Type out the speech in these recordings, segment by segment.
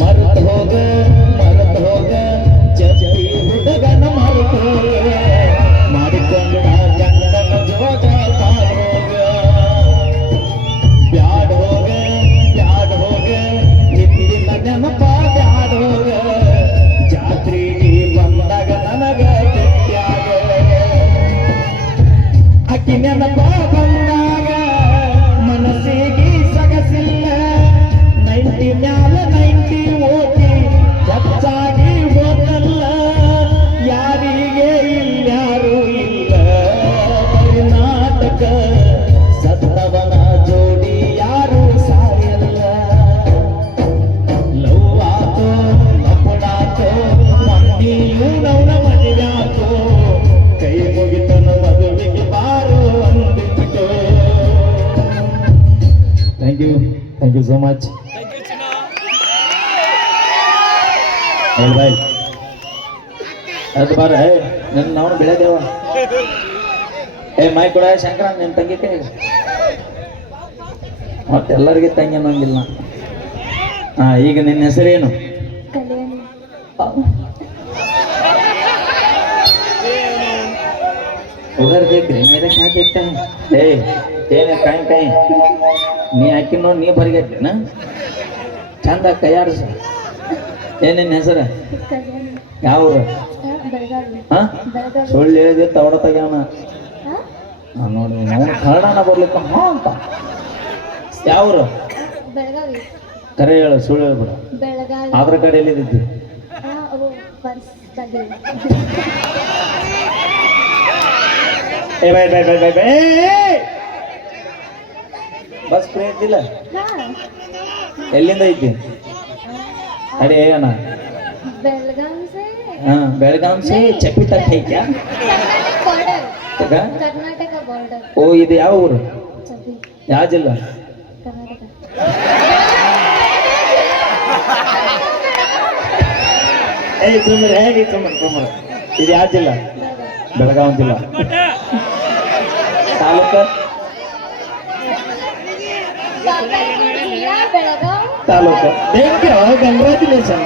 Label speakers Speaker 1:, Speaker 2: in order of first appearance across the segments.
Speaker 1: मर्द हो गए। ಯು ಸೋ ಮಚ್ ಬಾಯ್ ಅದು ಬಾರ ನನ್ನ ಅವನು ಬೆಳೆದೇವ. ಏ ಮೈ ಕೂಡ ಶಂಕರ ನಿನ್ನ ತಂಗಿ ಕೈ. ಮತ್ತೆ ಎಲ್ಲರಿಗೂ ತಂಗಿ ಅನ್ನೋಂಗಿಲ್ಲ. ಆ ಈಗ ನಿನ್ನ ಹೆಸರೇನು? उधर देख रहे मेरा क्या देखता है ಏನೇ ಕಾಯಿ ಕಾಯಿ. ನೀ ಹಾಕಿನೋ ನೀ ಬರಿಗಟ್ಟಿನ? ಚಂದ ಕೈಯಾಡಿಸ. ಏನೇನು ಹೆಸರ? ಯಾವ
Speaker 2: ಹಾಂ?
Speaker 1: ಸುಳ್ಳು ಹೇಳಿದೆ ತವಡ ತೆಗ್ಯಾನ. ನೋಡಿ ಅವನು ಕನ್ನಡನ ಬರ್ಲಿಕ್ಕ ಹಾ ಅಂತ.
Speaker 2: ಯಾವ್ರು?
Speaker 1: ಕರೆ ಹೇಳು ಸುಳ್ಳು ಹೇಳ್ಬಿಡ. ಆಧಾರ್ ಕಾರ್ಡ್
Speaker 2: ಎಲ್ಲಿದ್ದಿದ್ದು
Speaker 1: ಏ bye bye bye bye bye bus free ಐತಿಲ್ಲ ಎಲ್ಲಿಂದ ಐತಿ ಅಡಿ ಏನ ಹಾ ಬೆಳಗಾಂ ಸಿ ಚಪ್ಪಿ ತಟ್ಟ ಐತ್ಯಾ ಓ ಇದು ಯಾವ ಊರು? ಯಾವ ಜಿಲ್ಲಾ? ಏಯ್ ಸುಮ್ಮನೆ ಹೇಗೆ ತುಂಬ ಇದು ಯಾವ ಜಿಲ್ಲಾ? ಬೆಳಗಾವಿ. ಜಿಲ್ಲಾ. ತಾಲೂಕು? ತಾಲೂಕು.
Speaker 2: ಥ್ಯಾಂಕ್ ಯು ಕಂಗ್ರ್ಯಾಚುಲೇಷನ್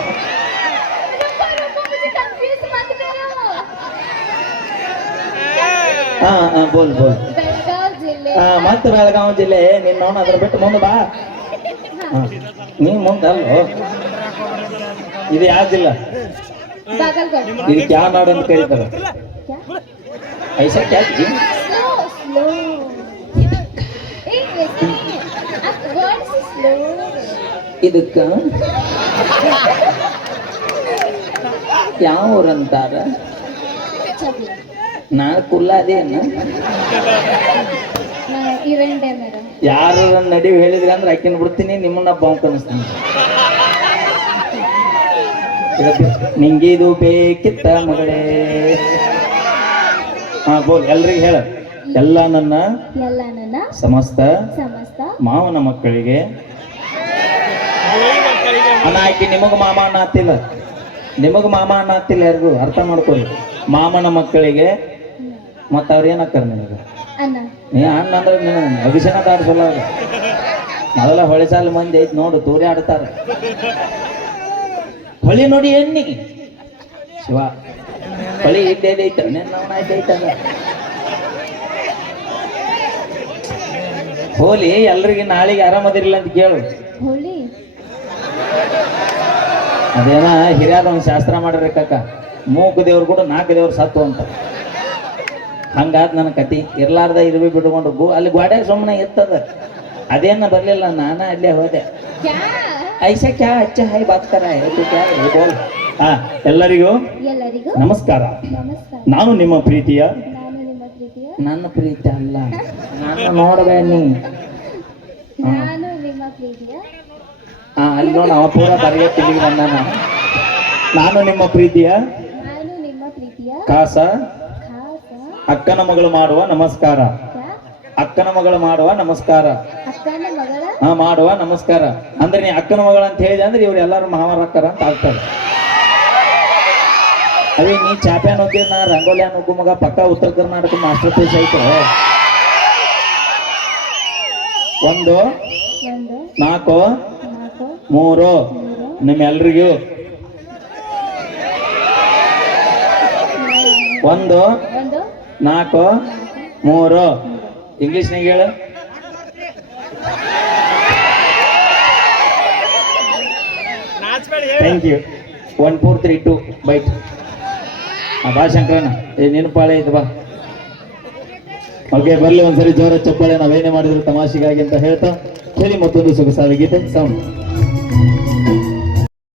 Speaker 1: ಹಾ ಹಾ, ಬೋಲ್ ಬೋಲ್. ಹಾ ಮತ್ತೆ ಬೆಳಗಾವಿ ಜಿಲ್ಲೆ ನಿನ್ನವನು ಅದ್ರ ಬಿಟ್ಟು ಮುಂದೆ ಬಾ. ನೀ ಮುಂದೆ ಅಲ್ಲೋ ಇದು ಯಾವ ಜಿಲ್ಲ? ಇದಕ್ಕೆ ಯಾವ ನಾಡು ಅಂತ ಕರೀತಾರೆ
Speaker 2: ಐಸಕ್ಕೆ
Speaker 1: ಇದಕ್ಕ? ಯಾವ ಊರಂತಾರ ನಾ ಕುಲ್ಲಾದೇನ ಯಾರ ನಡೀವ್ ಹೇಳಿದ್ರಿ ಅಂದ್ರೆ ಆಕಿನ ಬಿಡ್ತೀನಿ ನಿಮ್ಮನ್ನ ಬಾಂಕ್ ಅನಿಸ್ತೀನಿ ನಿಂಗಿದು ಬೇಕಿತ್ತ ಮಗಳೇ? ಹಾ ಬೋ ಎಲ್ರಿಗೂ ಹೇಳ. ಎಲ್ಲ ನನ್ನ ಸಮಸ್ತ ಮಾವನ ಮಕ್ಕಳಿಗೆ ಅಣ್ಣ ಆಕಿ ನಿಮಗೆ ಮಾಮ ಅಣ್ಣ ಹತ್ತಿಲ್ಲ ನಿಮಗ ಮಾಮ ಅಣ್ಣ ಹತ್ತಿಲ್ಲ ಯಾರಿಗೂ ಅರ್ಥ ಮಾಡ್ಕೊಳ್ಳಿ. ಮಾಮನ ಮಕ್ಕಳಿಗೆ ಮತ್ತ ಅವ್ರ ಏನಕ್ಕಾರ ನಿನಗೆ?
Speaker 2: ಏ
Speaker 1: ನೀ ಅಣ್ಣ ಅಂದ್ರೆ ನೀನು ಅಭಿಷೇಕ ಆಡ್ಸಲ್ಲ ಅವ್ರು. ಮೊದಲ ಹೊಳೆ ಸಾಲ ಮಂದಿ ಐತಿ ನೋಡು ತೂರಿ ಆಡ್ತಾರ. ಹೊಳಿ ನೋಡಿ ಎಣ್ಣಿ. ಶಿವ ಹೊಳಿ ಇದ್ದೇದೆ ಐತ. ಐತಲ್ಲ ಹೋಲಿ ಎಲ್ರಿಗೆ ನಾಳೆಗೆ ಆರಾಮದಿರಲಿಲ್ಲ ಅಂತ ಕೇಳು.
Speaker 2: ಹೋಳಿ
Speaker 1: ಅದೇನ ಹಿರಿಯಾದ ಒಂದು ಶಾಸ್ತ್ರ ಮಾಡ್ರಿ ಕಕ್ಕ ಮೂಕು ದೇವ್ರು ಕೂಡ ನಾಲ್ಕು ದೇವ್ರು ಸತ್ತು ಅಂತ. ಹಂಗಾದ್ ನನ್ನ ಕತಿ. ಇರ್ಲಾರ್ದ ಇರುವಿ ಬಿಡ್ಕೊಂಡು ಗು ಅಲ್ಲಿ ಗೋಡೆ ಸುಮ್ಮನೆ ಇತ್ತದ. ಅದೇನ ಬರಲಿಲ್ಲ ನಾನ ಅಲ್ಲೇ ಹೋದೆ. ಐಸ ಕ್ಯಾ ಅಚ್ಚ ಹೈ ಬಾತ್ ಕರ ಹೈ, ಎಲ್ಲರಿಗೂ ನಮಸ್ಕಾರ.
Speaker 2: ನಮಸ್ಕಾರ.
Speaker 1: ನಾನು ನಿಮ್ಮ ಪ್ರೀತಿಯ?
Speaker 2: ನಾನು ನಿಮ್ಮ ಪ್ರೀತಿಯ?
Speaker 1: ನನ್ನ ಪ್ರೀತಿ ಅಲ್ಲ. ನಾನು ನೋಡಬೇಡ ಹಾ ಅಲ್ಲಿ ನೋಡ ಅವ ಪೂರ ಬರೆಯ ತಿಲ್ಲಿಗೆ ಬಂದಾನ ನಾನು ನಿಮ್ಮ ಪ್ರೀತಿಯ?
Speaker 2: ನಾನು ನಿಮ್ಮ ಪ್ರೀತಿಯ?
Speaker 1: ಕಾಸ? ಅಕ್ಕನ ಮಗಳು ಮಾಡುವ ನಮಸ್ಕಾರ. ಅಕ್ಕನ ಮಗಳು ಮಾಡುವ ನಮಸ್ಕಾರ. ಹಾ ಮಾಡುವ ನಮಸ್ಕಾರ. ಅಂದ್ರೆ ನೀ ಅಕ್ಕನ ಮಗಳು ಅಂತ ಹೇಳಿದೆ ಅಂದ್ರೆ ಇವ್ರು ಎಲ್ಲಾರು ಮಹಾವರಕ್ಕರ ಅಂತ ಆಗ್ತಾರೆ ಅದೇ ನೀ ಚಾಪ್ಯಾನ್ ಹೋಗಿ ನಾ ರಂಗೋಲಿ ಅನ್ನೋ ಮಗ ಪಕ್ಕ ಉತ್ತರ ಕರ್ನಾಟಕ ಮಾಸ್ಟರ್ ಪೀಸ್ ಐತೆ. ಒಂದು ನಾಲ್ಕು ಮೂರು. ನಿಮ್ಮೆಲ್ರಿಗೂ. ಒಂದು. ನಾಲ್ಕು. ಮೂರು. ಇಂಗ್ಲಿಷ್ನಾಗ ಹೇಳು. Thank you one four three two byte ಬಾ ಶಂಕರಣ್ಣ. ಏ ಪಾಳೆ ಐತೆ ಬಾ. ಓಕೆ ಬರಲಿ ಒಂದ್ಸರಿ ಜೋರ ಚಪ್ಪಾಳೆ. ನಾವೇನೇ ಮಾಡಿದ್ರು ತಮಾಷೆಗಾಗಿ ಅಂತ ಹೇಳ್ತಾ ಕೇಳಿ ಮತ್ತೊಂದು ಸೊಗಸಾದ ಗೀತೆ. Sound Thank you.